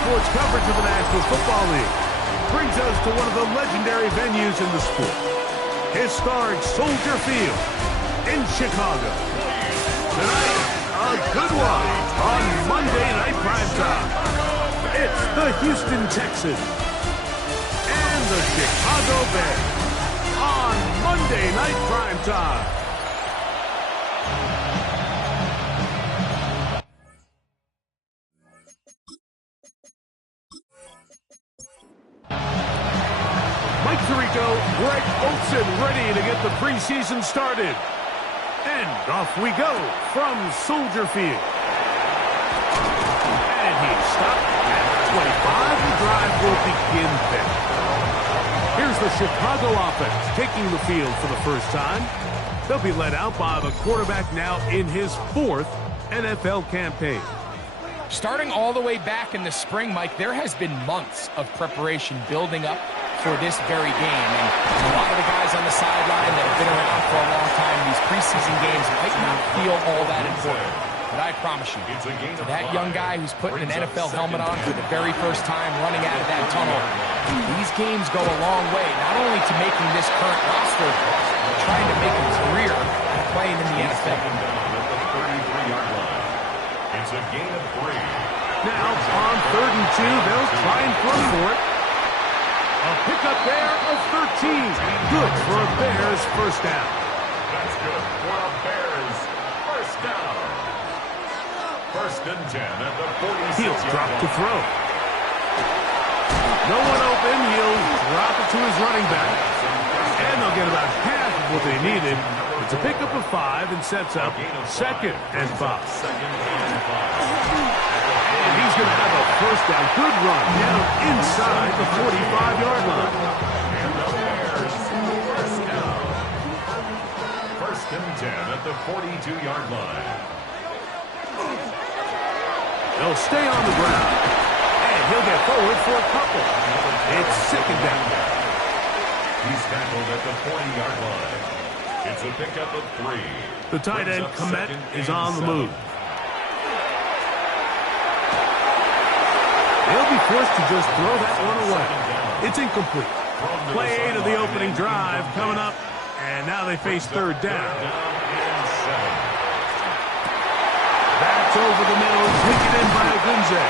sports coverage of the National Football League brings us to one of the legendary venues in the sport, historic Soldier Field in Chicago. Tonight, a good one on Monday Night Primetime. It's the Houston Texans and the Chicago Bears on Monday Night Primetime. Greg Olsen ready to get the preseason started. And off we go from Soldier Field. And he's stopped at 25. The drive will begin then. Here's the Chicago offense taking the field for the first time. They'll be led out by the quarterback now in his 4th NFL campaign. Starting all the way back in the spring, Mike, there has been months of preparation building up for this very game. And a lot of the guys on the sideline that have been around for a long time, these preseason games might not feel all that important. But I promise you, to that young guy who's putting an NFL helmet on for the very first time running out of that tunnel, these games go a long way, not only to making this current roster, but trying to make a career playing in the NFL. It's a gain of 3. Now, on 3rd and 2, they'll try and throw for it. A pickup there of 13. Good for a Bears first down. That's good for a Bears first down. 1st and 10 at the 46. He'll drop to throw. No one open. He'll drop it to his running back. And they'll get about half of what they needed. It's a pickup of 5 and sets up 2nd and 5. And he's going to have a first down. Good run down inside the 45-yard line. And the Bears first down. 1st and 10 at the 42-yard line. They'll stay on the ground. And he'll get forward for a couple. It's 2nd down. He's tackled at the 40-yard line. It's a pickup of 3. The tight end, Komet, is on the move. They'll be forced to just throw that one away. It's incomplete. Play 8 of the opening drive coming up, and now they face 3rd down. That's over the middle, taken in by Ogunze.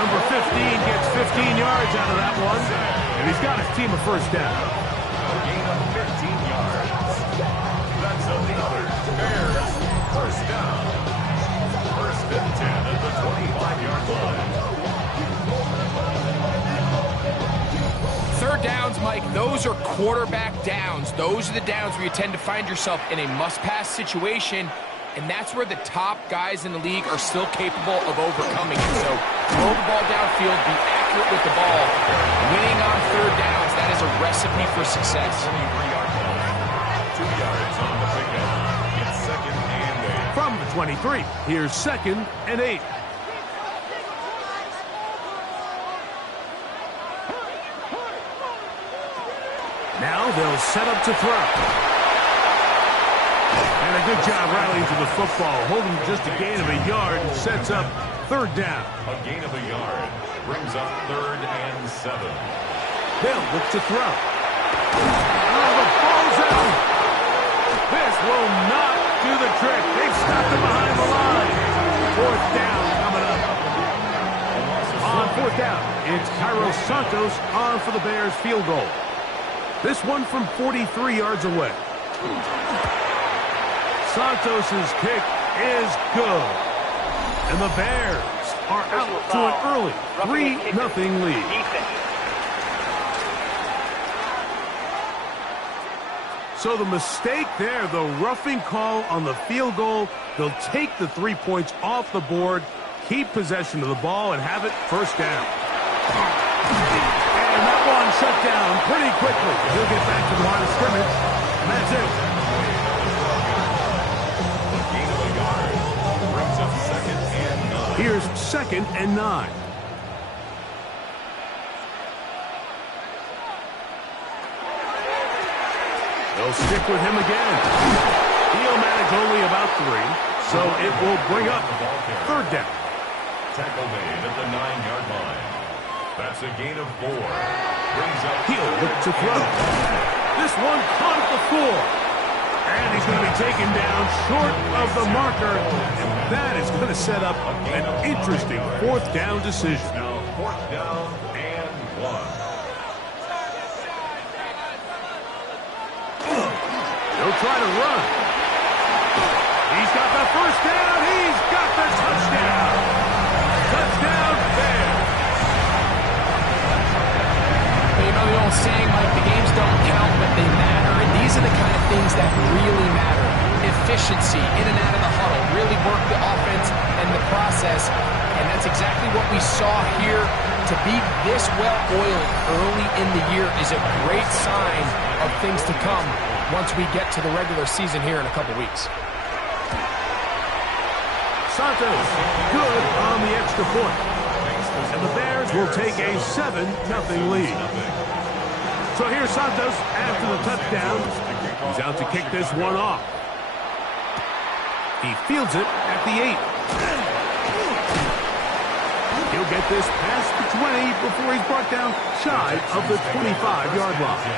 Number 15 gets 15 yards out of that one, and he's got his team a first down. A gain of 15 yards. That's another Bears first down. 1st and 10 at the 25-yard line. 3rd downs, Mike, those are quarterback downs. Those are the downs where you tend to find yourself in a must-pass situation, and that's where the top guys in the league are still capable of overcoming it. So throw the ball downfield, be accurate with the ball. Winning on 3rd downs, that is a recipe for success. 2 yards on the pickup. It's 2nd and 8. From the 23, here's 2nd and 8. Now they'll set up to throw. And a good job rallying to the football, holding just a gain of a yard, and sets up 3rd down. A gain of a yard brings up 3rd and 7. They'll look to throw. Oh, the ball's out. This will not do the trick. They've stopped him behind the line. 4th down coming up. On 4th down, it's Cairo Santos on for the Bears field goal. This one from 43 yards away. Santos' kick is good. And the Bears are out to an early 3-0 lead. So the mistake there, the roughing call on the field goal, they'll take the 3 points off the board, keep possession of the ball, and have it first down. And that one shut down pretty quickly. He'll get back to the line of scrimmage, and that's it. Gain of a yard brings up 2nd and 9. Here's 2nd and 9. They'll stick with him again. He'll manage only about 3, so it will bring up 3rd down. Tackle made at the 9-yard line. That's a gain of 4. Brings up He'll look to throw. This one caught at the 4. And he's going to be taken down short of the marker. And that is going to set up an interesting 4th down decision. now 4th down and 1. He'll try to run. He's got the 1st down. He's got the touchdown. Touchdown Bears. You know the old saying, Mike, the games don't count, but they matter. And these are the kind of things that really matter. Efficiency, in and out of the huddle, really work the offense and the process. And that's exactly what we saw here. To be this well-oiled early in the year is a great sign of things to come once we get to the regular season here in a couple weeks. Santos, good on the extra point. And the Bears will take a 7-0 lead. So here's Santos after the touchdown. He's out to kick this one off. He fields it at the 8. He'll get this past the 20 before he's brought down shy of the 25-yard line.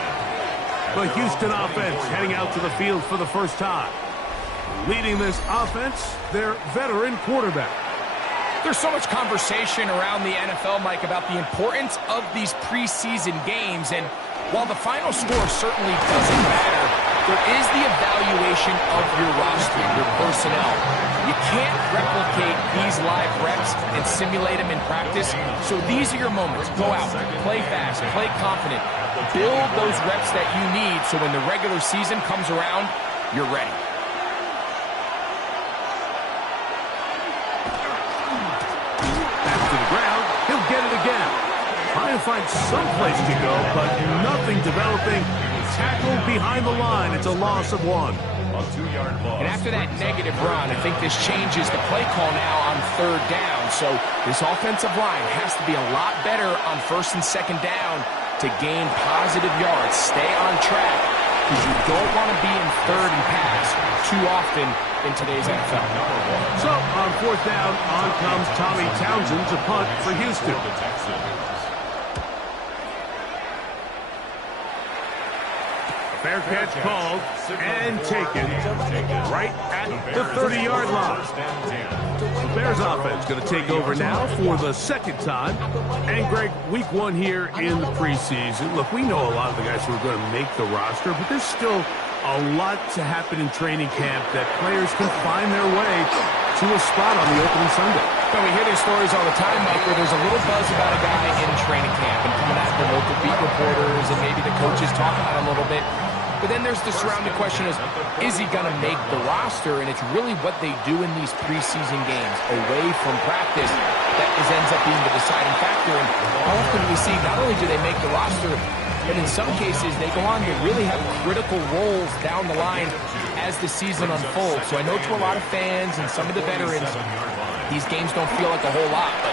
The Houston offense heading out to the field for the first time. Leading this offense, their veteran quarterback. There's so much conversation around the NFL, Mike, about the importance of these preseason games. And while the final score certainly doesn't matter, there is the evaluation of your roster, your personnel. You can't replicate these live reps and simulate them in practice. So these are your moments. Go out, play fast, play confident. Build those reps that you need so when the regular season comes around, you're ready. He'll get it again. Trying to find some place to go, but nothing developing. Tackled behind the line. It's a loss of 1. A 2-yard loss. And after that negative run, I think this changes the play call now on 3rd down. So this offensive line has to be a lot better on 1st and 2nd down to gain positive yards. Stay on track because you don't want to be in 3rd and pass too often in today's NFL. So on 4th down, on comes Tommy Townsend to punt for Houston. The Texans. Fair catch called and taken right at the 30-yard line. The Bears offense going to take over now for the 2nd time. And Greg, week 1 here in the preseason. Look, we know a lot of the guys who are going to make the roster, but there's still a lot to happen in training camp that players can find their way to a spot on the opening Sunday. Well, we hear these stories all the time, Mike, where there's a little buzz about a guy in training camp and coming out the local beat reporters and maybe the coaches talking about him a little bit. But then there's the surrounding question is he going to make the roster? And it's really what they do in these preseason games away from practice that ends up being the deciding factor. And often we see not only do they make the roster, but in some cases they go on to really have critical roles down the line as the season unfolds. So I know to a lot of fans and some of the veterans, these games don't feel like a whole lot, but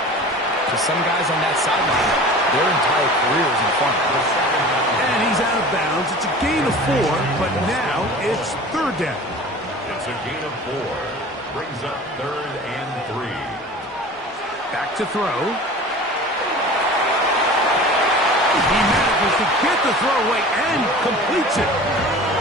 to some guys on that sideline, their entire career is in front of them. And he's out of bounds. It's a gain of 4, but now it's 3rd down. It's a gain of 4. Brings up 3rd and 3. Back to throw. He manages to get the throw away and completes it.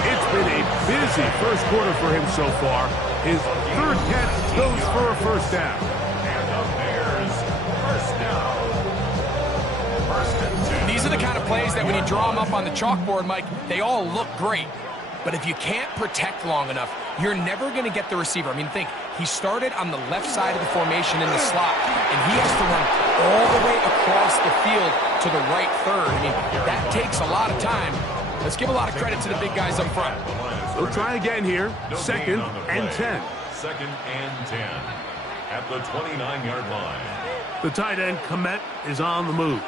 It's been a busy first quarter for him so far. His 3rd catch goes for a 1st down. And the Bears, 1st down. 1st and 10. These are the kind of plays that when you draw them up on the chalkboard, Mike, they all look great. But if you can't protect long enough, you're never going to get the receiver. I mean, think, he started on the left side of the formation in the slot, and he has to run all the way across the field to the right 3rd. I mean, that takes a lot of time. Let's give a lot of credit to the big guys up front. We'll try again here. 2nd and 10. 2nd and 10. At the 29-yard line. The tight end, Komet, is on the move.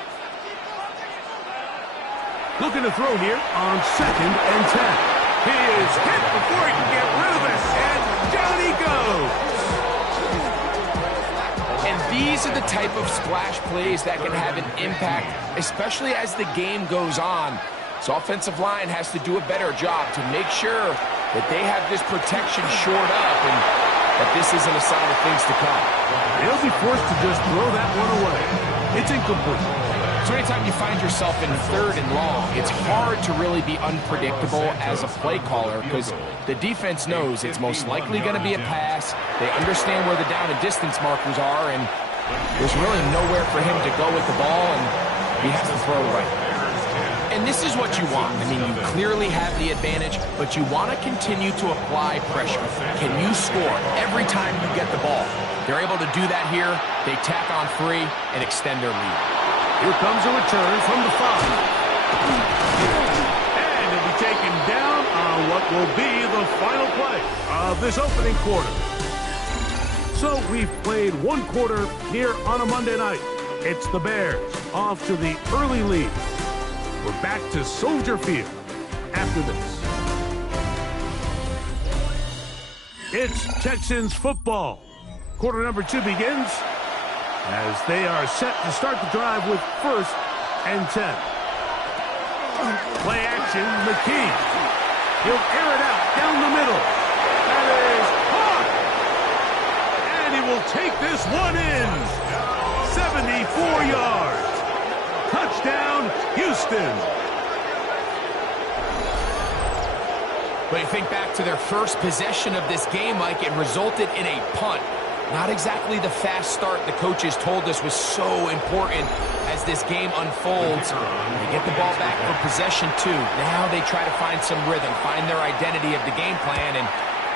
Looking to throw here on 2nd and 10. He is hit before he can get rid of it, and down he goes. And these are the type of splash plays that can have an impact, especially as the game goes on. So offensive line has to do a better job to make sure that they have this protection shored up. And but this isn't a sign of things to come. He'll be forced to just throw that one away. It's incomplete. So anytime you find yourself in 3rd and long, it's hard to really be unpredictable as a play caller because the defense knows it's most likely going to be a pass. They understand where the down and distance markers are, and there's really nowhere for him to go with the ball, and he has to throw right. And this is what you want. I mean, you clearly have the advantage, but you want to continue to apply pressure. Can you score every time you get the ball? They're able to do that here. They tack on 3 and extend their lead. Here comes a return from the 5. And he'll be taken down on what will be the final play of this opening quarter. So we've played 1 quarter here on a Monday night. It's the Bears off to the early lead. We're back to Soldier Field after this. It's Texans football. Quarter number 2 begins as they are set to start the drive with 1st and 10. Play action, McKee. He'll air it out down the middle. That is caught. And he will take this one in. 74 yards. Touchdown, Houston. But you think back to their first possession of this game, Mike, it resulted in a punt. Not exactly the fast start the coaches told us was so important as this game unfolds. They get the ball back for possession 2. Now they try to find some rhythm, find their identity of the game plan, and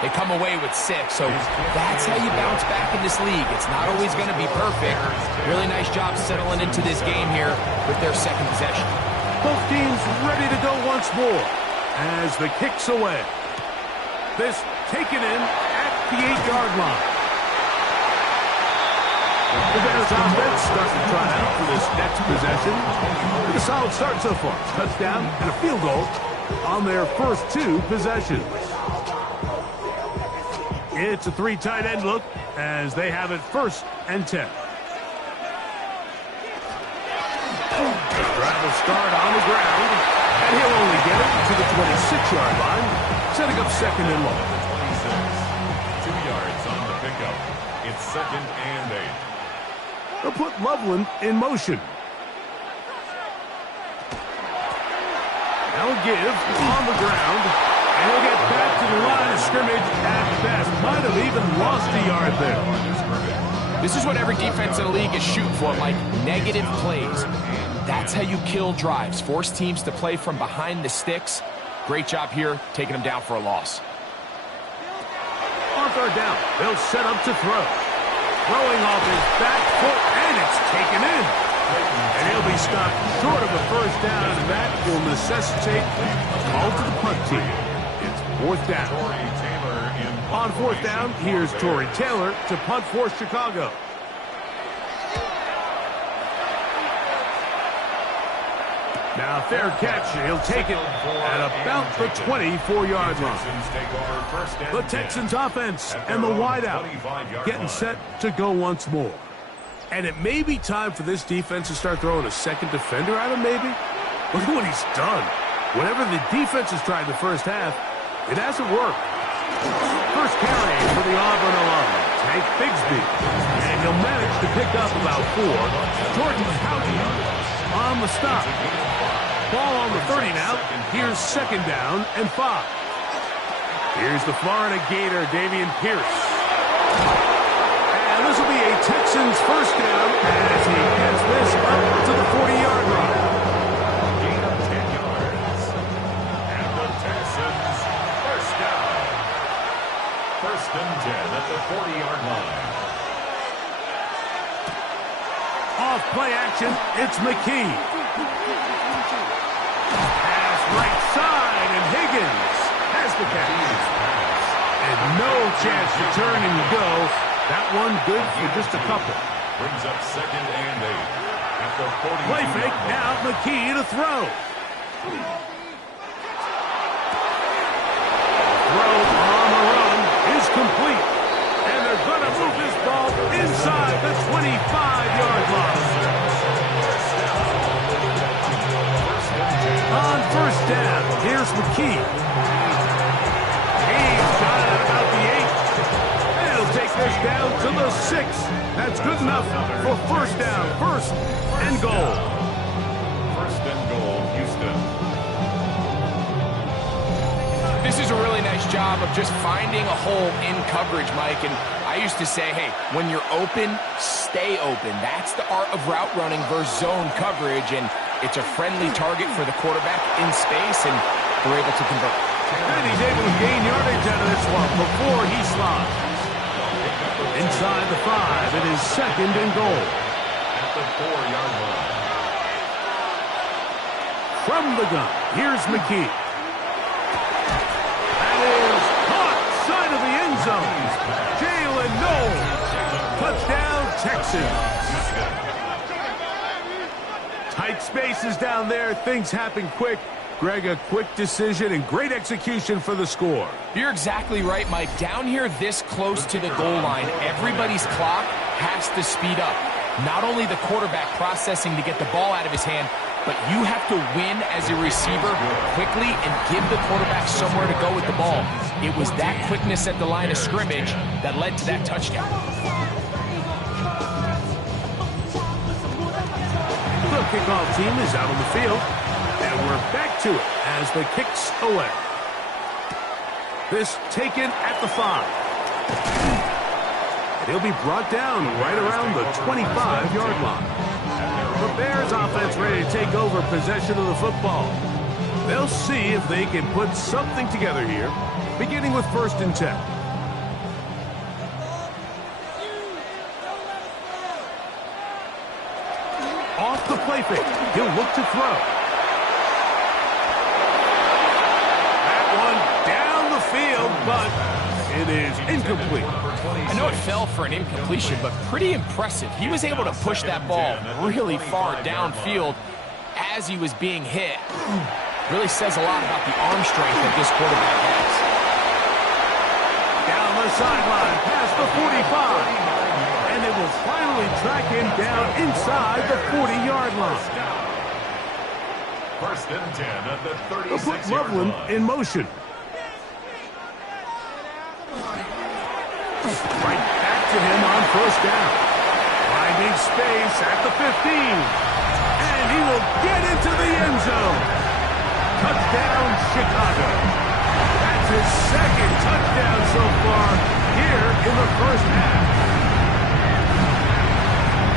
they come away with 6. So that's how you bounce back in this league. It's not always going to be perfect. Really nice job settling into this game here with their 2nd possession. Both teams ready to go once more as the kick's away. This taken in at the 8-yard line. The Bears offense starting to try out for this next possession. With a solid start so far. Touchdown and a field goal on their first 2 possessions. It's a 3 tight end look as they have it 1st and 10. Drive will start on the ground, and he'll only get it to the 26-yard line, setting up 2nd and long. 26, 2 yards on the pickup. It's 2nd and 8. They'll put Loveland in motion. They'll give on the ground, and he'll get back to the line of scrimmage at best. Might have even lost a yard there. This is what every defense in the league is shooting for, Mike. Negative plays. That's how you kill drives. Force teams to play from behind the sticks. Great job here, taking them down for a loss. On 3rd down, they'll set up to throw. Throwing off his back foot, and it's taken in. And he'll be stopped short of a 1st down, and that will necessitate a call to the punt team. It's 4th down. On 4th down, here's Torrey Taylor to punt for Chicago. Now, fair catch. He'll take it at about the 24-yard line. The Texans offense and the wideout getting set to go once more. And it may be time for this defense to start throwing a 2nd defender at him, maybe. Look at what he's done. Whatever the defense has tried the 1st half, it hasn't worked. First carry for the Auburn alum, Tank Bigsby. And he'll manage to pick up about 4. Jordan Howden on the stop. Ball on the 30 now. Here's 2nd down and 5. Here's the Florida Gator, Dameon Pierce. And this will be a Texans 1st down as he gets this up to the 40-yard line. Gain of 10 yards. And the Texans 1st down. 1st and 10 at the 40-yard line. Off play action, it's McKee. Pass right side, and Higgins has the catch. And no chance to turn and go. That one good for just a couple. Brings up 2nd and 8 at the 40. Play fake, now McKee to throw. Throw on the run is complete. And they're going to move this ball inside the 25-yard line. On 1st down, here's McKee. He's got it at about the 8. And he'll take Bears down to the 6. That's good enough for first down. First and goal. First and goal, Houston. This is a really nice job of just finding a hole in coverage, Mike. And I used to say, hey, when you're open, stay open. That's the art of route running versus zone coverage. And it's a friendly target for the quarterback in space, and we're able to convert. And he's able to gain yardage out of this one before he slides. Inside the 5, it is second and goal. At the 4-yard line. From the gun, here's McKee. That is caught side of the end zone. Jalen Knowles. Touchdown, Texans. Tight spaces down there. Things happen quick. Greg, a quick decision and great execution for the score. You're exactly right, Mike. Down here this close to the goal line, everybody's clock has to speed up. Not only the quarterback processing to get the ball out of his hand, but you have to win as a receiver quickly and give the quarterback somewhere to go with the ball. It was that quickness at the line of scrimmage that led to that touchdown. The kickoff team is out on the field. And we're back to it as the kick's away. This taken at the 5. And he'll be brought down right around the 25-yard line. The Bears offense ready to take over possession of the football. They'll see if they can put something together here, beginning with first and 10. Off the play fake, he'll look to throw. Field, but it is incomplete. I know it fell for an incompletion, but pretty impressive. He was able to push that ball really far downfield as he was being hit. Really says a lot about the arm strength that this quarterback has. Down the sideline, past the 45. And it will finally track him down inside the 40-yard line. First and 10 at the 36-yard line. They'll put Loveland in motion. Right back to him on first down. Finding space at the 15. And he will get into the end zone. Touchdown, Chicago. That's his second touchdown so far here in the first half.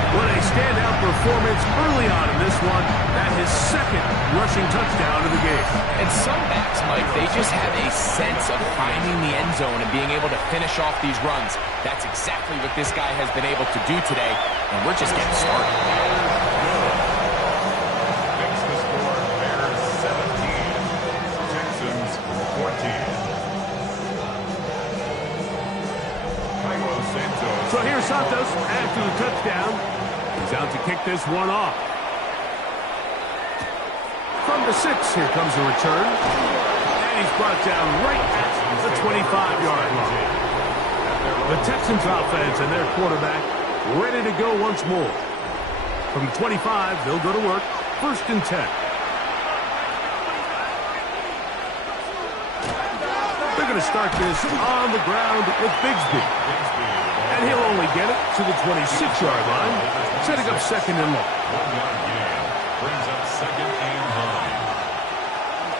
What a standout performance early on in this one. That his second rushing touchdown of the game. And some backs, Mike, they just have a sense of finding the end zone and being able to finish off these runs. That's exactly what this guy has been able to do today, and we're just getting started. Fix the score, Bears 17, Texans 14. So here's Santos after the touchdown. He's out to kick this one off. From the 6, here comes the return. And he's brought down right at the 25-yard line. The Texans offense and their quarterback ready to go once more. From the 25, they'll go to work. First and 10. They're going to start this on the ground with Bigsby. And he'll only get it to the 26-yard line, setting up second and long. 1-yard gain brings up second and 9.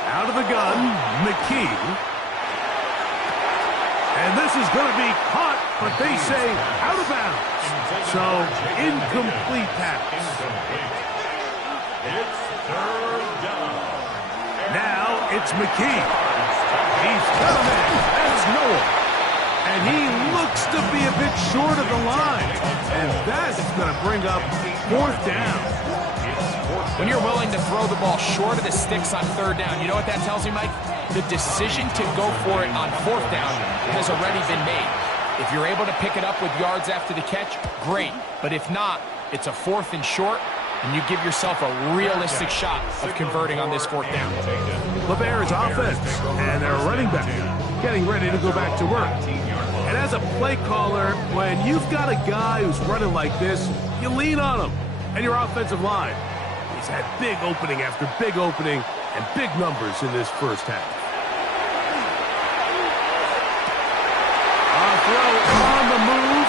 Out of the gun, McKee. And this is going to be caught, but they say out of bounds. So, incomplete pass. It's third down. Now, it's McKee. He's got a man. That's Noah. And he looks to be a bit short of the line. And that's going to bring up fourth down. When you're willing to throw the ball short of the sticks on third down, you know what that tells me, Mike? The decision to go for it on fourth down has already been made. If you're able to pick it up with yards after the catch, great. But if not, it's a fourth and short, and you give yourself a realistic shot of converting on this fourth down. The Bears offense and their running back getting ready to go back to work. And as a play caller, when you've got a guy who's running like this, you lean on him. And your offensive line, he's had big opening after big opening and big numbers in this first half. A throw on the move,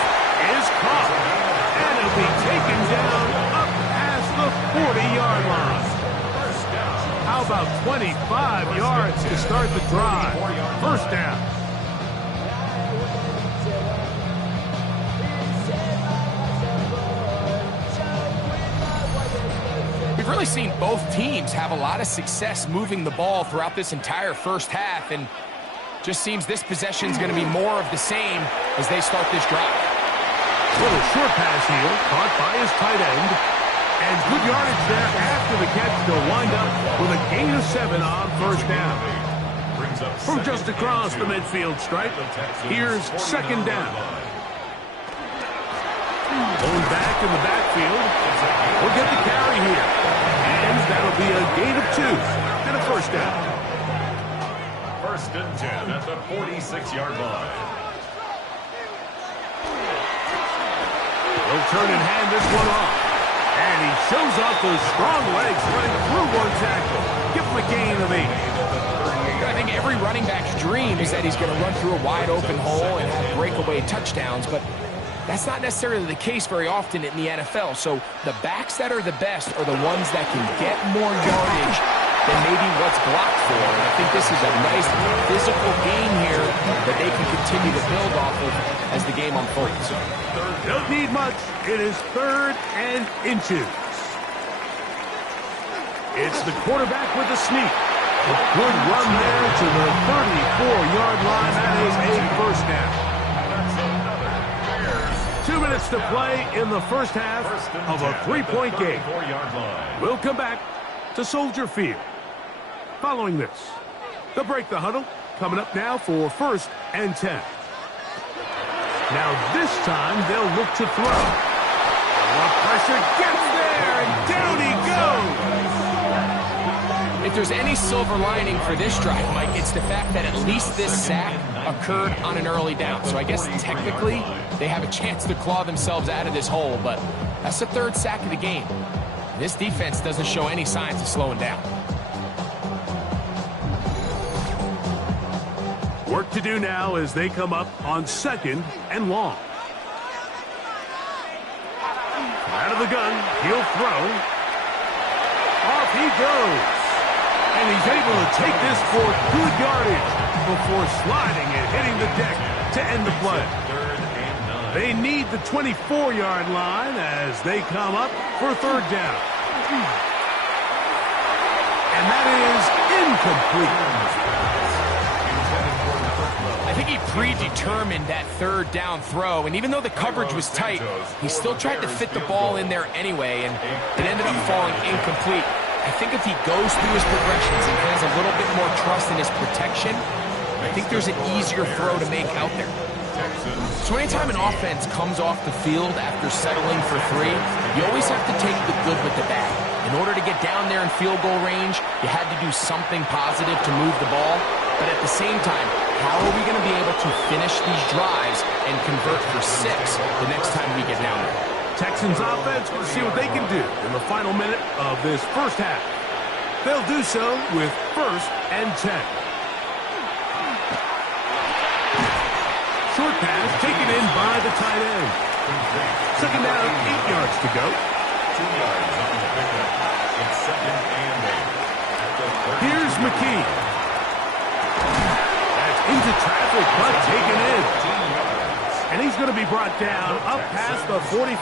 about 25 yards to start the drive. First down. We've really seen both teams have a lot of success moving the ball throughout this entire first half, and just seems this possession is going to be more of the same as they start this drive. Little short pass here, caught by his tight end. And good yardage there after the catch. They'll wind up with a gain of 7 on first down. From just across the midfield stripe, here's second down. Going back in the backfield. We'll get the carry here. And that'll be a gain of 2 and a first down. First and 10 at the 46-yard line. He'll turn and hand this one off. And he shows off those strong legs running through one tackle. Give him a gain of 8. I think every running back's dream is that he's going to run through a wide open hole and have breakaway touchdowns, but that's not necessarily the case very often in the NFL. So the backs that are the best are the ones that can get more yardage than maybe what's blocked for. And I think this is a nice physical gain here that they can continue to build off of as the game unfolds. Don't need much. It is 3rd and inches. It's the quarterback with the sneak. A good run there to the 34-yard line. That is a first down. 2 minutes to play in the first half of a 3-point game. We'll come back to Soldier Field. Following this, they'll break the huddle. Coming up now for 1st and 10. Now this time they'll look to throw. The pressure gets there, and down he goes. If there's any silver lining for this drive, Mike, it's the fact that at least this sack occurred on an early down. So I guess technically they have a chance to claw themselves out of this hole, but that's the 3rd sack of the game. This defense doesn't show any signs of slowing down. Work to do now as they come up on 2nd and long. Out of the gun, he'll throw. Off he goes. And he's able to take this for good yardage before sliding and hitting the deck to end the play. They need the 24-yard line as they come up for 3rd down. And that is incomplete. I think he predetermined that 3rd down throw, and even though the coverage was tight, he still tried to fit the ball in there anyway, and it ended up falling incomplete. I think if he goes through his progressions and has a little bit more trust in his protection, I think there's an easier throw to make out there. So anytime an offense comes off the field after settling for 3, you always have to take the good with the bad. In order to get down there in field goal range, you had to do something positive to move the ball, but at the same time, how are we going to be able to finish these drives and convert for 6 the next time we get down there? Texans offense will see what they can do in the final minute of this first half. They'll do so with 1st and 10. Short pass taken in by the tight end. 2nd down, 8 yards to go. 2 yards on the pickup. It's 2nd and 8. Here's McKee. That's into traffic, but taken in. And he's going to be brought down up past the 45. A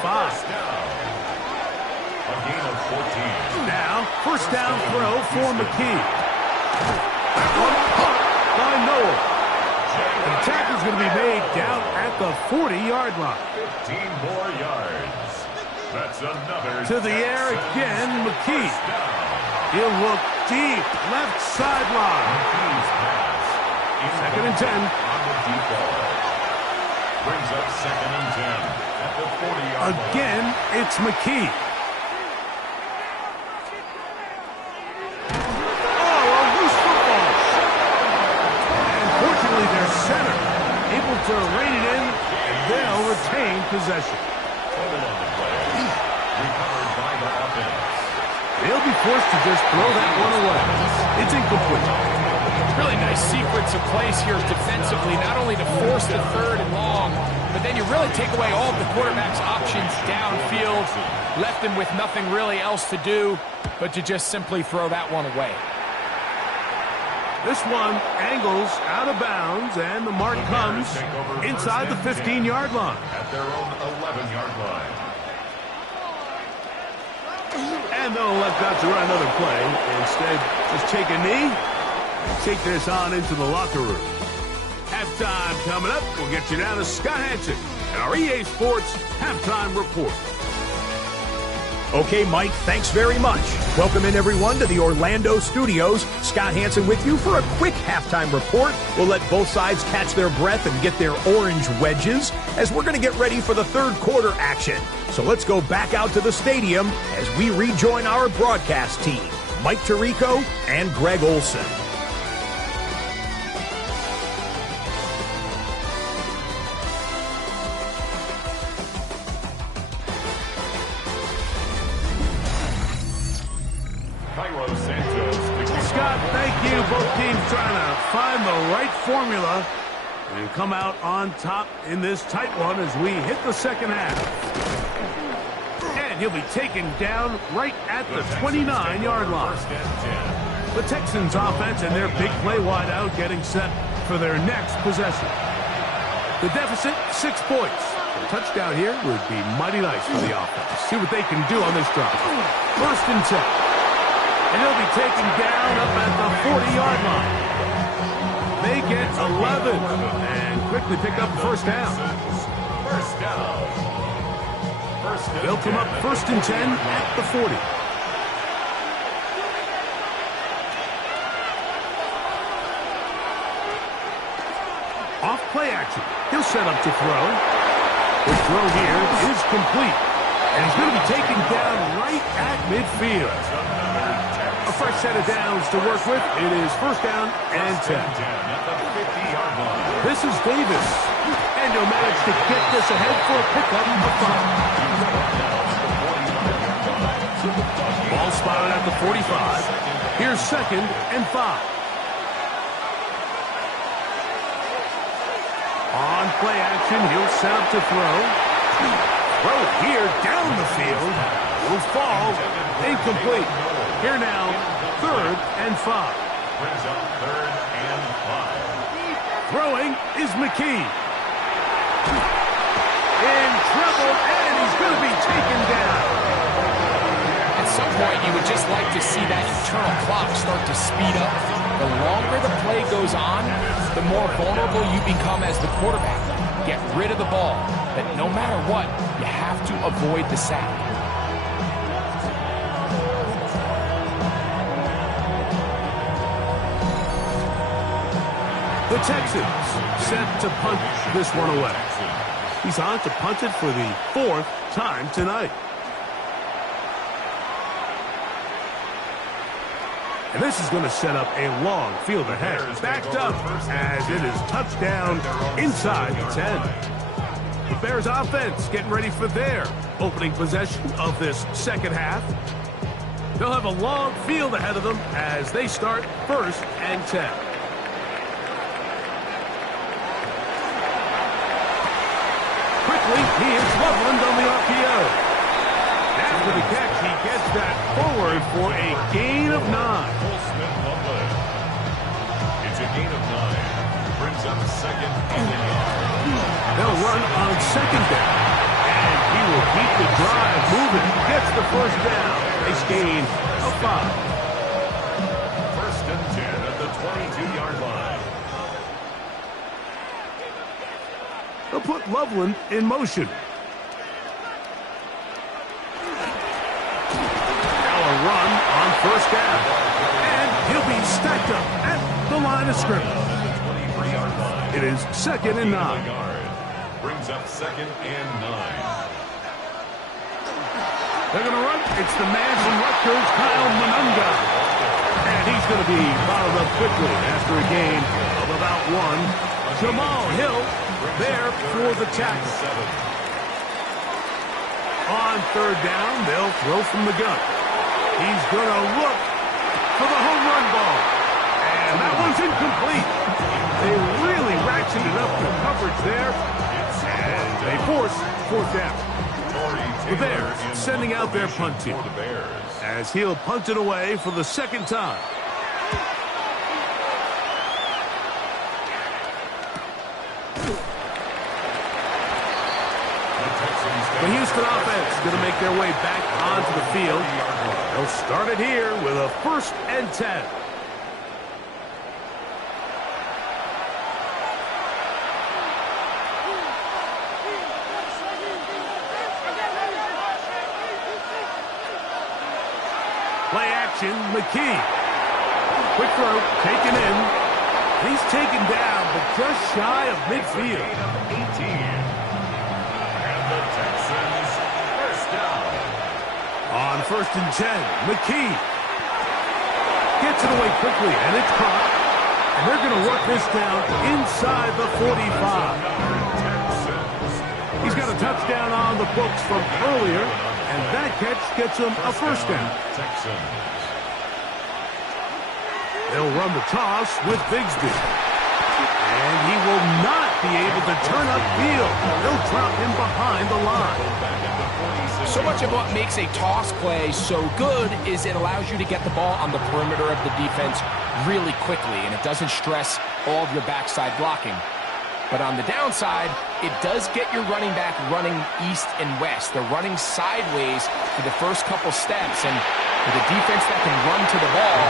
gain of 14. Now, 1st down throw for McKee. That one caught by Noel. The tackle's going to be made down at the 40-yard line. 15 more yards. That's another. To the air again, McKee. He'll look deep, left sideline. 2nd and 10. On the deep ball. Brings up 2nd and 10 at the 40-yard line. Again, it's McKee. Oh, a loose football. And fortunately, their center able to rein it in, and they'll retain possession. Total on the play. Recovered by the offense. They'll be forced to just throw that one away. It's incomplete. Really nice sequence of plays here defensively, not only to force the 3rd and long, but then you really take away all of the quarterback's options downfield, left him with nothing really else to do but to just simply throw that one away. This one angles out of bounds, and the mark comes inside the 15-yard line. At their own 11-yard line. And they'll elect not to run another play. Instead, just take a knee and take this on into the locker room. Halftime coming up. We'll get you down to Scott Hansen and our EA Sports Halftime Report. Okay, Mike, thanks very much. Welcome in, everyone, to the Orlando studios. Scott Hansen with you for a quick halftime report. We'll let both sides catch their breath and get their orange wedges as we're going to get ready for the third quarter action. So let's go back out to the stadium as we rejoin our broadcast team, Mike Tirico and Greg Olson. Scott, thank you. Both teams trying to find the right formula and come out on top in this tight one as we hit the second half. And he'll be taken down right at the 29-yard line. The Texans offense and their big play wide out getting set for their next possession. The deficit, 6 points. A touchdown here would be mighty nice for the offense. See what they can do on this drive. 1st and 10. And he'll be taken down up at the 40-yard line. They get 11 and quickly pick up first down. First down. They'll come up 1st and 10 at the 40. Off play action. He'll set up to throw. The throw here is complete. And he's going to be taken down right at midfield. A fresh set of downs to work with. It is 1st down and 10. This is Davis. And he'll manage to get this ahead for a pickup of 5. Ball spotted at the 45. Here's 2nd and 5. On play action, he'll set up to throw. Throw here down the field. Will fall. Incomplete. Here now, 3rd and 5. Brings up 3rd and 5. Throwing is McKee. In trouble, and he's going to be taken down. At some point, you would just like to see that internal clock start to speed up. The longer the play goes on, the more vulnerable you become as the quarterback. Get rid of the ball, but no matter what, you have to avoid the sack. The Texans set to punt this one away. He's on to punt it for the 4th time tonight. And this is going to set up a long field ahead. Backed up as it is touchdown inside the 10. The Bears offense getting ready for their opening possession of this second half. They'll have a long field ahead of them as they start 1st and 10. Quickly, he is Loveland on the RPO. After the catch, he gets that forward for a gain of 9. It's a gain of 9. Brings up 2nd and 8. They'll run on 2nd down. And he will keep the drive moving. Gets the 1st down. Nice gain of 5. 1st and 10 at the 22-yard line. They'll put Loveland in motion. Now a run on 1st down. And he'll be stacked up at the line of scrimmage. It is 2nd and 9. Brings up 2nd and 9. They're going to run. It's the man from Rutgers, Kyle Monunga. And he's going to be followed up quickly after a gain of about 1. Jamal Hill there for the tackle. On 3rd down, they'll throw from the gun. He's going to look for the home run ball. And that one's incomplete. They really ratcheted up the coverage there. And they force 4th down. The Bears sending out their punt team as he'll punt it away for the 2nd time. The Houston offense going to make their way back onto the field. They'll start it here with a 1st and 10. Play action, McKee. Quick throw, taken in. He's taken down, but just shy of midfield. 18. And the Texans, 1st down. On 1st and 10, McKee. Gets it away quickly, and it's caught. And they're going to work this down inside the 45. He's got a touchdown on the books from earlier, and that catch gets him a 1st down. They'll run the toss with Bigsby. And he will not be able to turn upfield. They'll drop him behind the line. So much of what makes a toss play so good is it allows you to get the ball on the perimeter of the defense really quickly, and it doesn't stress all of your backside blocking. But on the downside, it does get your running back running east and west. They're running sideways for the first couple steps, and with a defense that can run to the ball,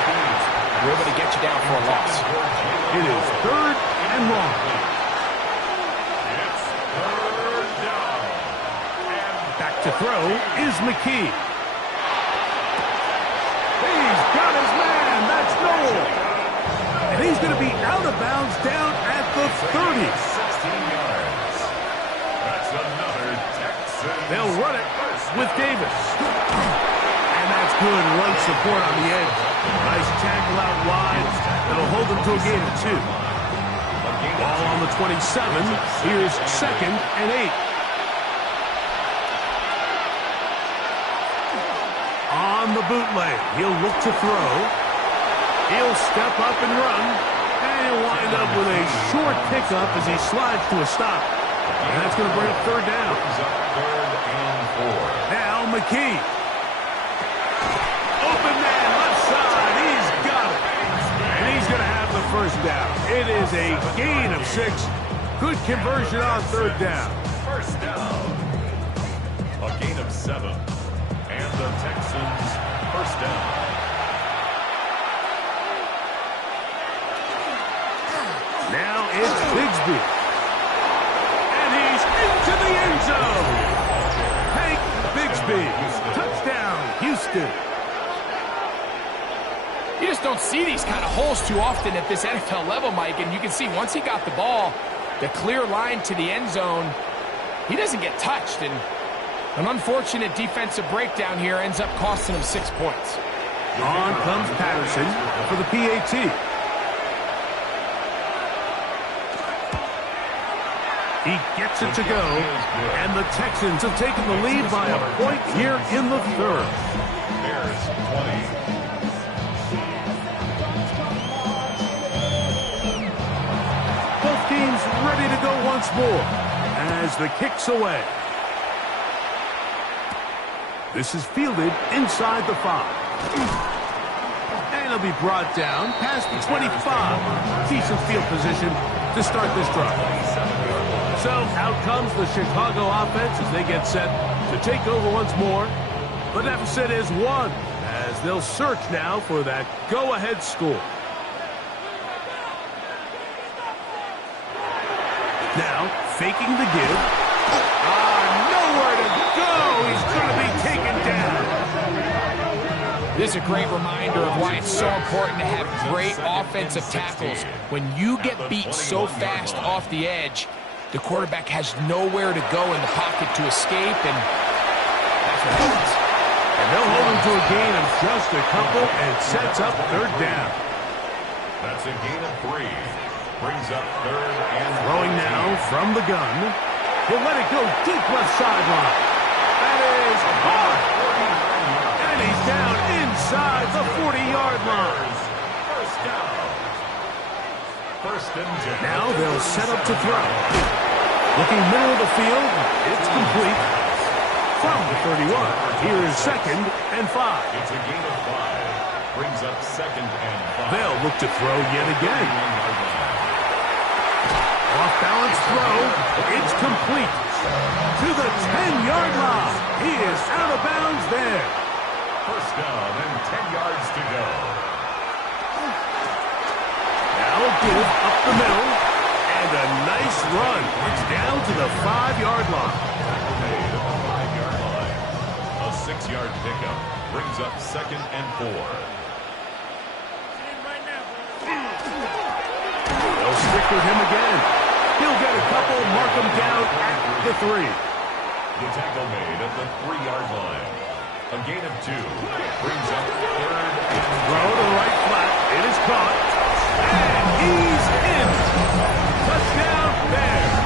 we're able to get you down for a loss. It is 3rd and long. It's 3rd down. Back to throw is McKee. He's got his man. That's Noel. And he's going to be out of bounds down at the 30. 16 yards. That's another Texan. They'll run it with Davis. And that's good run support on the edge. Nice tackle out wide. That'll hold them to a gain of 2. Ball on the 27. Here's 2nd and 8. On the bootleg, he'll look to throw. He'll step up and run. And he'll wind up with a short pickup as he slides to a stop. And that's going to bring up 3rd down. 3rd and 4. Now McKee. Open man, left side. He's got it. And he's going to have the 1st down. It is a gain of 6. Good conversion on 3rd down. 1st down. A gain of 7. And the Texans, 1st down. Now it's Bigsby. And he's into the end zone. Hank Bigsby. Touchdown, Houston. You just don't see these kind of holes too often at this NFL level, Mike, and you can see once he got the ball, the clear line to the end zone, he doesn't get touched, and an unfortunate defensive breakdown here ends up costing him 6 points. On comes Patterson for the PAT. He gets it to go, and the Texans have taken the lead by a point here in the 3rd. Bears 20. Both teams ready to go once more as the kick's away. This is fielded inside the 5. And it'll be brought down past the 25. Decent field position to start this drive. So out comes the Chicago offense as they get set to take over once more. The deficit is 1 as they'll search now for that go-ahead score. Now, faking the give. Nowhere to go. He's going to be taken down. This is a great reminder of why it's so important to have great offensive tackles. When you get beat so fast off the edge, the quarterback has nowhere to go in the pocket to escape, and that's what happens. And they'll hold him to a gain of just a couple, and it sets up 3rd down. That's a gain of 3. Brings up 3rd and Throwing now from the gun. He'll let it go deep left sideline. That is hard. And he's down inside the 40-yard line. 1st down. 1st and 10. Now they'll set up to throw. Looking middle of the field, it's complete. From the 31, here is 2nd and 5. It's a gain of 5. Brings up 2nd and 5. They'll look to throw yet again. Off-balance throw. It's complete. To the 10-yard line. He is out of bounds there. First down and 10 yards to go. Now a give up the middle. And a nice run. It's down to the 5-yard line. Made at the 5-yard line. A 6-yard pickup brings up 2nd and 4. They'll stick with him again. He'll get a couple, mark him down at the 3. The tackle made at the 3-yard line. A gain of 2 brings up 3rd and Throw to the right flat. It is caught. And he's in. Touchdown, Bears.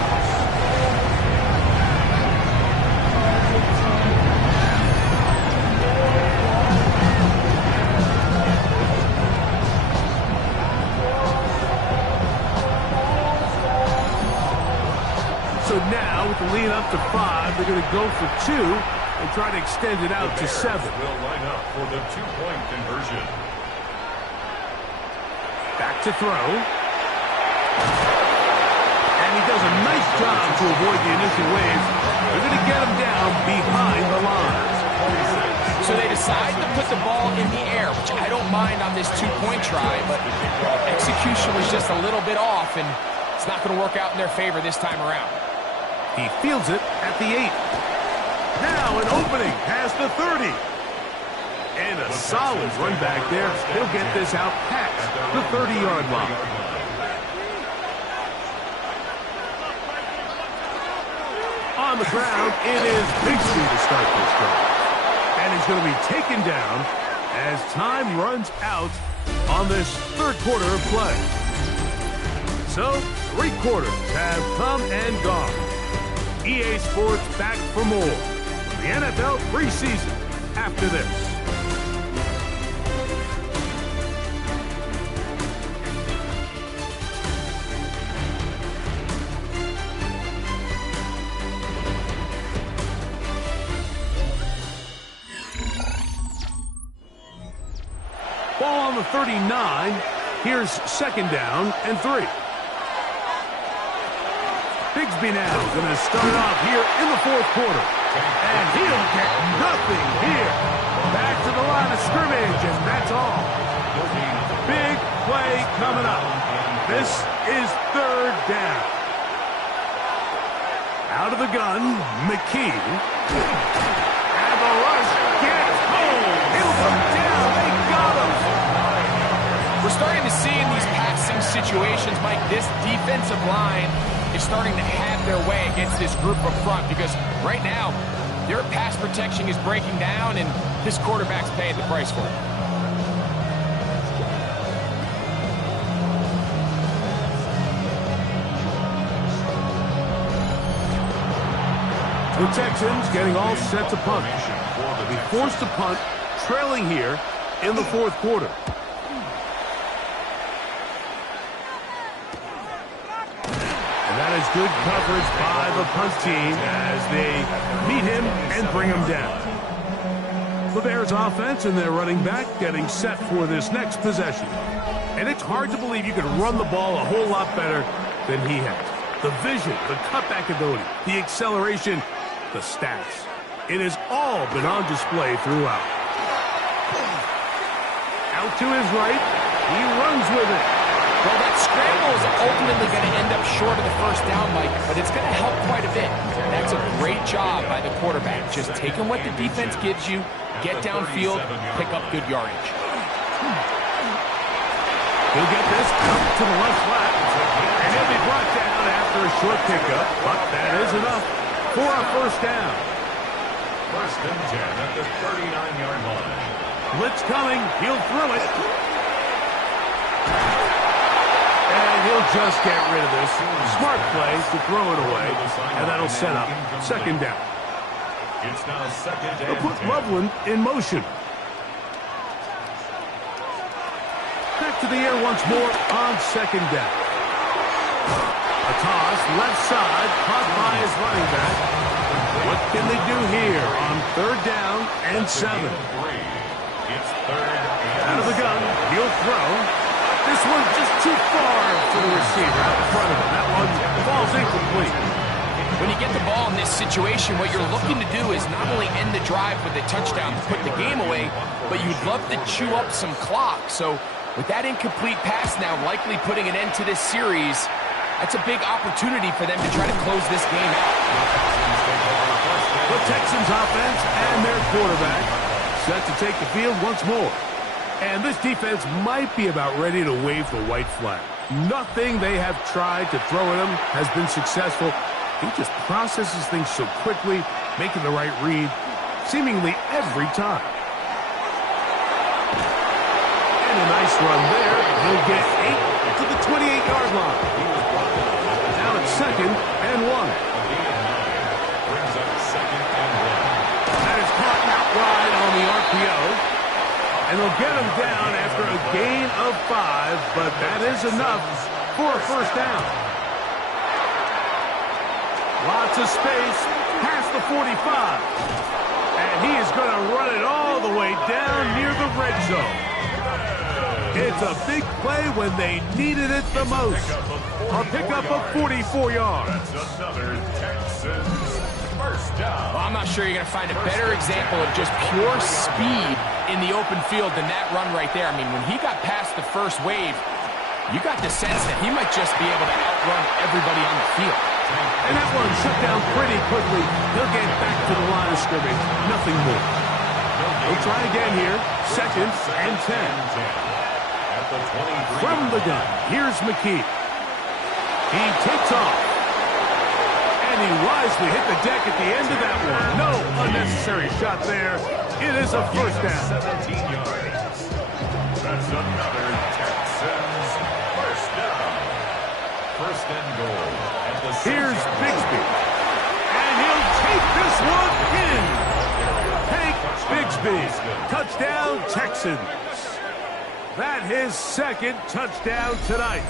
So now, with the lead up to 5, they're going to go for 2 and try to extend it out to 7. will line up for the 2-point conversion. Back to throw. And he does a nice job to avoid the initial wave. They're going to get him down behind the line. So they decide to put the ball in the air, which I don't mind on this 2-point try, but execution was just a little bit off, and it's not going to work out in their favor this time around. He fields it at the 8. Now an opening past the 30. And a solid run back there. He'll get this out past the 30-yard line. On the ground, it is Bigsby to start this drive. And he's going to be taken down as time runs out on this 3rd quarter of play. So, 3 quarters have come and gone. EA Sports back for more. The NFL preseason after this. Ball on the 39. Here's 2nd down and 3. Bigsby now going to start off here in the 4th quarter. And he'll get nothing here. Back to the line of scrimmage, and that's all. Big play coming up. This is 3rd down. Out of the gun, McKee. And the rush gets home. He'll come down. They got him. We're starting to see in these passing situations, Mike, this defensive line is starting to have their way against this group up front, because right now their pass protection is breaking down and this quarterback's paying the price for it. The Texans getting all set to punt. They'll be forced to punt, trailing here in the 4th quarter. And that is good coverage by the punt team as they meet him and bring him down. The Bears offense and their running back getting set for this next possession. And it's hard to believe you can run the ball a whole lot better than he has. The vision, the cutback ability, the acceleration, the stats. It has all been on display throughout. Out to his right. He runs with it. Well, that scramble is ultimately going to end up short of the first down, Mike, but it's going to help quite a bit. That's a great job by the quarterback. Just taking what the defense gives you, get downfield, pick up good yardage. He'll get this out to the left flat, and he'll be brought down after a short pickup, but that is enough for a first down. 1st and 10 at the 39-yard line. Blitz coming. He'll throw it. And he'll just get rid of this. Smart play to throw it away, and that'll set up 2nd down. It's now 2nd and They'll put 10. Loveland in motion. Back to the air once more on 2nd down. A toss, left side, caught by his running back. What can they do here on 3rd down and 7? It's 3rd and Out of the gun, he'll throw. This one's just too far for the receiver out in front of him. That one falls incomplete. When you get the ball in this situation, what you're looking to do is not only end the drive with a touchdown to put the game away, but you'd love to chew up some clock. So with that incomplete pass now likely putting an end to this series, that's a big opportunity for them to try to close this game out. The Texans offense and their quarterback set to take the field once more. And this defense might be about ready to wave the white flag. Nothing they have tried to throw at him has been successful. He just processes things so quickly, making the right read seemingly every time. And a nice run there. He'll get 8 to the 28-yard line. Now it's 2nd and 1. That is caught out wide on the RPO. And they'll get him down after a gain of 5, but that is enough for a first down. Lots of space past the 45. And he is going to run it all the way down near the red zone. It's a big play when they needed it the most. A pickup of 44 yards. That's another Texans first down. Well, I'm not sure you're going to find a better example of just pure speed in the open field than that run right there. I mean, when he got past the first wave, you got the sense that he might just be able to outrun everybody on the field. And that one shut down pretty quickly. He'll get back to the line of scrimmage. Nothing more. He'll try again here. 2nd and 10. From the gun, here's McKee. He takes off. And he wisely hit the deck at the end of that one. No unnecessary shot there. It is a first down. 17 yards. That's another Texans first down. First and goal. Here's Bigsby. And he'll take this one in. Hank Bigsby. Touchdown, Texans. That his 2nd touchdown tonight.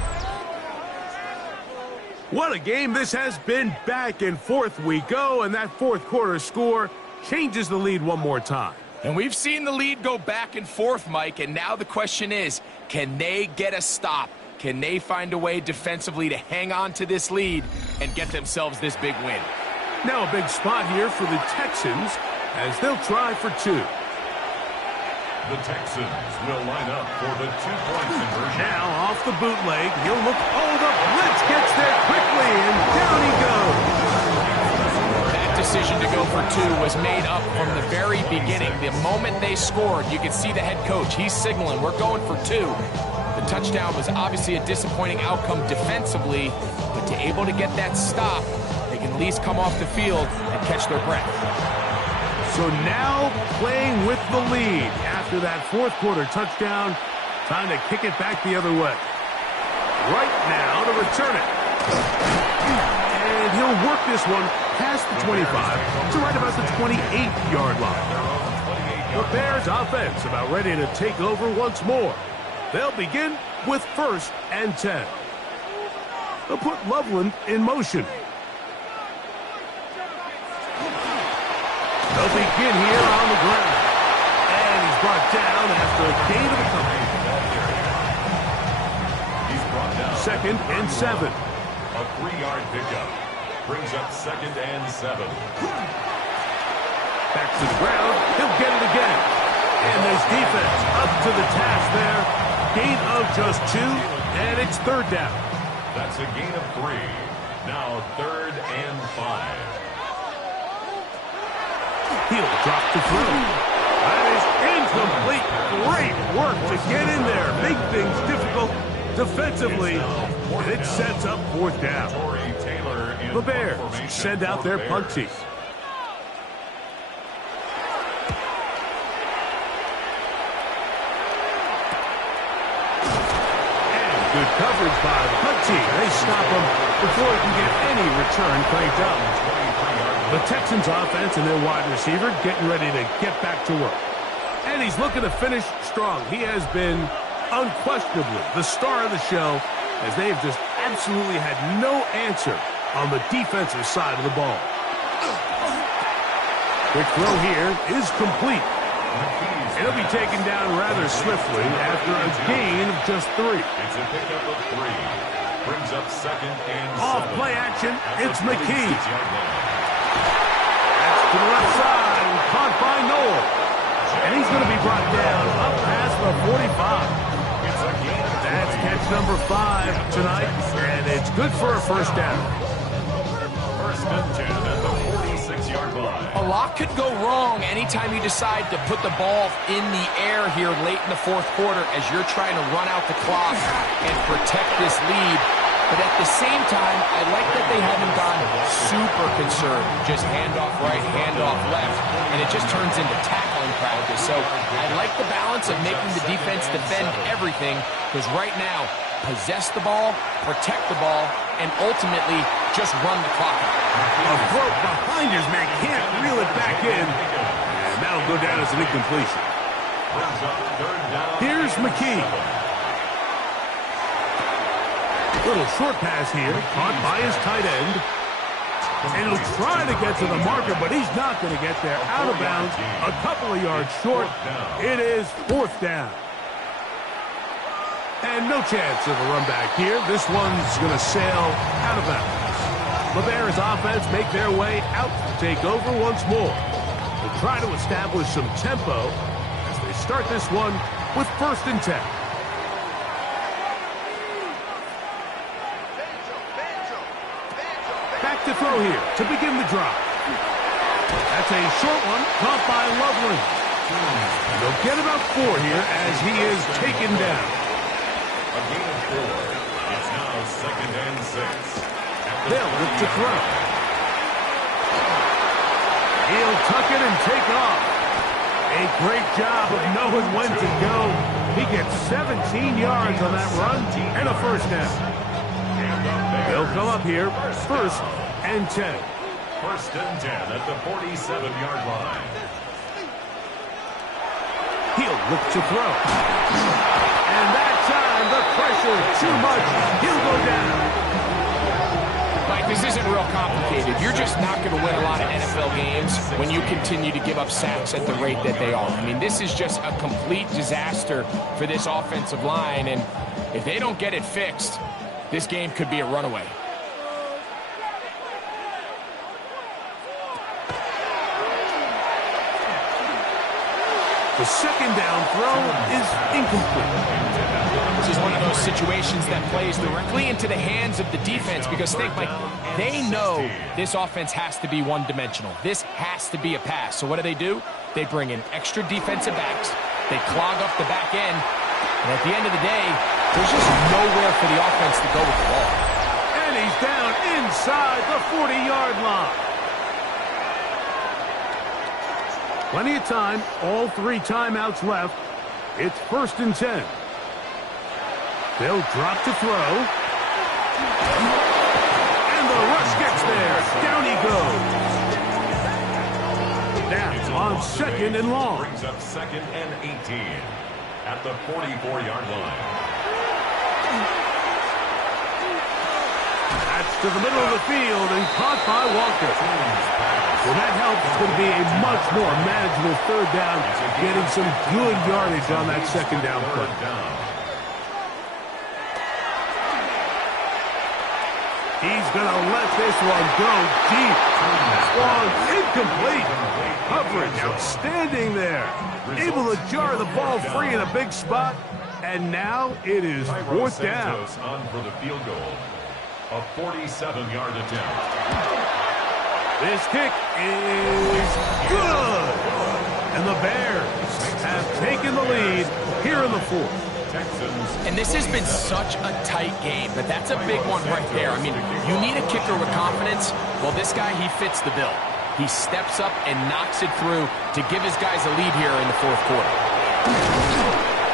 What a game this has been. Back and forth we go, and that fourth quarter score changes the lead one more time. And we've seen the lead go back and forth, Mike, and now the question is, can they get a stop? Can they find a way defensively to hang on to this lead and get themselves this big win? Now a big spot here for the Texans as they'll try for 2. The Texans will line up for the 2-point conversion. Now off the bootleg, he'll look. Oh, the blitz gets there quickly, and down he goes. That decision to go for 2 was made up from the very beginning. The moment they scored, you could see the head coach. He's signaling, we're going for 2. The touchdown was obviously a disappointing outcome defensively, but to able to get that stop, they can at least come off the field and catch their breath. So now playing with the lead after that fourth quarter touchdown, time to kick it back the other way. Right now to return it. And he'll work this one past the 25 to right about the 28-yard line. The Bears offense about ready to take over once more. They'll begin with 1st and 10. They'll put Loveland in motion. They'll begin here on the ground. And he's brought down after a gain of a couple. He's brought down. 2nd and 7. A 3-yard pickup. Brings up 2nd and 7. Back to the ground. He'll get it again. And this defense up to the task there. Gain of just 2, and it's 3rd down. That's a gain of 3. Now 3rd and 5. He'll drop the throw. That is incomplete. Great work to get in there. Make things difficult defensively. And it sets up 4th down. The Bears send out their punt team. Good coverage by the punt team. They stop him before he can get any return cranked up. The Texans offense and their wide receiver getting ready to get back to work. And he's looking to finish strong. He has been unquestionably the star of the show as they've just absolutely had no answer on the defensive side of the ball. Quick throw here is complete. It'll be taken down rather swiftly after a gain of just 3. It's a pickup of 3. Brings up 2nd and 7. Off play action, it's McKee. 6-yard line. That's to the left side, caught by Noel. And he's going to be brought down up past the 45. It's a gain of 3. That's catch number 5 tonight, and it's good for a first down. 1st and 10 at the 46-yard line. A lot could go wrong anytime you decide to put the ball in the air here late in the 4th quarter as you're trying to run out the clock and protect this lead. But at the same time, I like that they haven't gone super conservative. Just handoff right, handoff left, and it just turns into tackling practice. So I like the balance of making the defense defend everything, because right now, possess the ball, protect the ball, and ultimately just run the clock out. A throw behind his man, can't reel it back in, and that'll go down as an incompletion. Brings up 3rd down. Here's McKee. Little short pass here, caught by his tight end. And he'll try to get to the marker, but he's not going to get there. Out of bounds, a couple of yards short. It is 4th down. And no chance of a run back here. This one's going to sail out of bounds. The Bears offense make their way out to take over once more. They'll try to establish some tempo as they start this one with 1st and 10. Back to throw here to begin the drive. That's a short one, caught by Loveland. They'll get about 4 here as he is taken down. A gain of 4. It's now 2nd and 6. They'll look to throw. He'll tuck it and take off. A great job of knowing when to go. He gets 17 yards on that run and a first down. They'll come up here, 1st and 10. 1st and 10 at the 47-yard line. He'll look to throw. And that time, the pressure too much. He'll go down. Mike, this isn't real complicated. You're just not going to win a lot of NFL games when you continue to give up sacks at the rate that they are. I mean, this is just a complete disaster for this offensive line, and if they don't get it fixed, this game could be a runaway. The 2nd down throw is incomplete. This is one of those situations that plays directly into the hands of the defense, because think, Mike, they know this offense has to be one-dimensional. This has to be a pass. So what do? They bring in extra defensive backs. They clog up the back end. And at the end of the day, there's just nowhere for the offense to go with the ball. And he's down inside the 40-yard line. Plenty of time, all 3 timeouts left. It's 1st and 10. They'll drop to throw. And the rush gets there. Down he goes. Now on 2nd and long. Brings up 2nd and 18 at the 44-yard line. That's to the middle of the field and caught by Walker. Well, that helps. It's going to be a much more manageable 3rd down, getting some good yardage on that 2nd down play. He's going to let this one go deep. Long, incomplete. Coverage outstanding there. Able to jar the ball free in a big spot. And now it is 4th down. On for the field goal. A 47-yard attempt. This kick is good. And the Bears have taken the lead here in the 4th. Texans. And this has been such a tight game, but that's a big one right there. I mean, you need a kicker with confidence. Well, this guy, he fits the bill. He steps up and knocks it through to give his guys a lead here in the 4th quarter.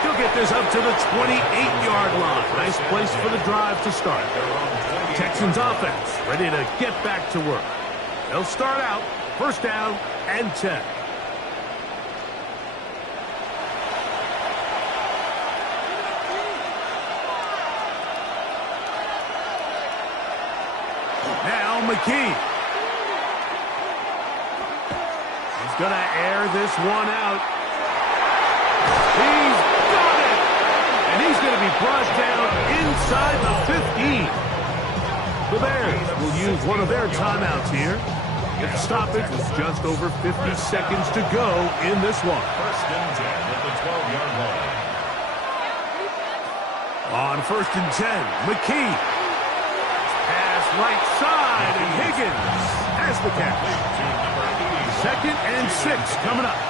He'll get this up to the 28-yard line. Nice place for the drive to start. Texans offense ready to get back to work. They'll start out 1st down and 10. Now McKee. He's going to air this one out. going to be brought down inside the 15. The Bears will use one of their timeouts here. If the stoppage was just over 50 seconds to go in this one. First and 10 at the 12-yard line. On first and 10, McKee. Pass right side, and Higgins has the catch. Second and 6 coming up.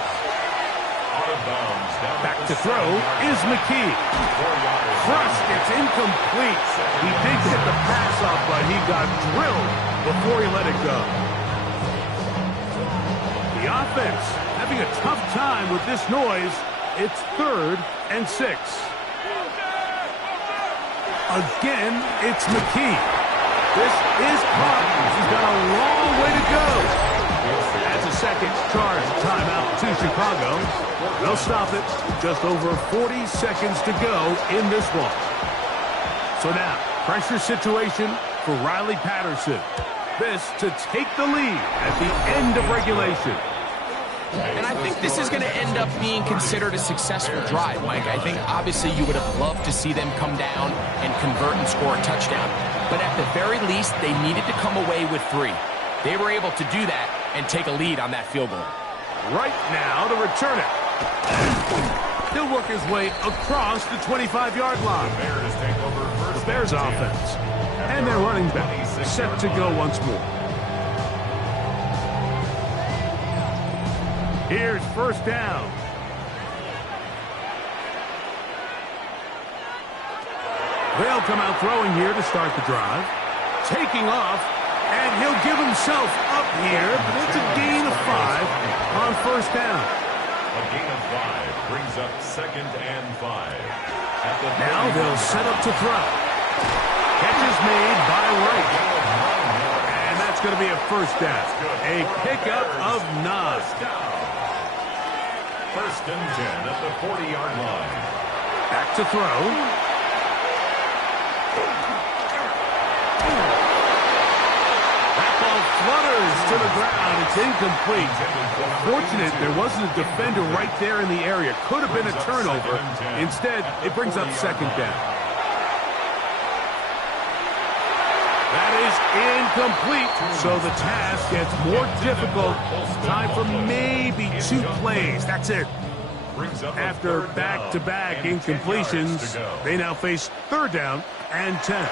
Back to throw is McKee. Thrust, it's incomplete. He did get the pass off, but he got drilled before he let it go. The offense having a tough time with this noise. It's third and 6. Again, it's McKee. This is caught. He's got a long way to go. That's a second charge timeout to Chicago. They'll stop it. Just over 40 seconds to go in this one. So now, pressure situation for Riley Patterson. This to take the lead at the end of regulation. And I think this is going to end up being considered a successful drive, Mike. I think obviously you would have loved to see them come down and convert and score a touchdown. But at the very least, they needed to come away with 3. They were able to do that and take a lead on that field goal. Right now to return it. He'll work his way across the 25-yard line. The Bears offense. And their running back set to go once more. Here's first down. They'll come out throwing here to start the drive. Taking off, and he'll give himself up here, but it's a gain of 5 on first down. A gain of 5 brings up second and 5. Now they'll set up to throw. Catch is made by Wright. And that's going to be a first down. A pickup of 9. First and 10 at the 40-yard line. Back to throw. That ball flutters to the ground. It's incomplete. Fortunate there wasn't a defender right there in the area. Could have been a turnover. Instead, it brings up second down. That is incomplete, so the task gets more difficult. Time for maybe 2 plays. That's it. After back-to-back incompletions, they now face third down and 10.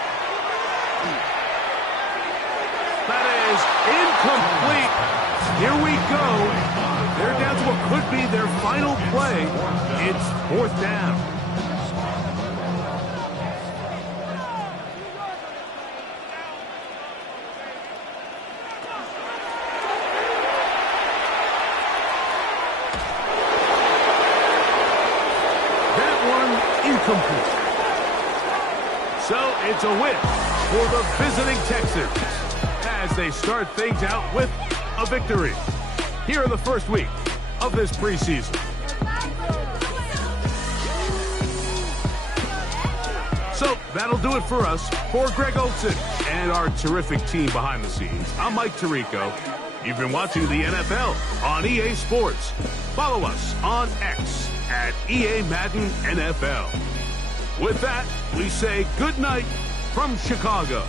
That is incomplete. Here we go. They're down to what could be their final play. It's fourth down. Incomplete. So it's a win for the visiting Texans as they start things out with a victory here in the first week of this preseason. So that'll do it for us. For Greg Olson and our terrific team behind the scenes, I'm Mike Tirico. You've been watching the NFL on EA Sports. Follow us on X at EA Madden NFL. With that, we say good night from Chicago.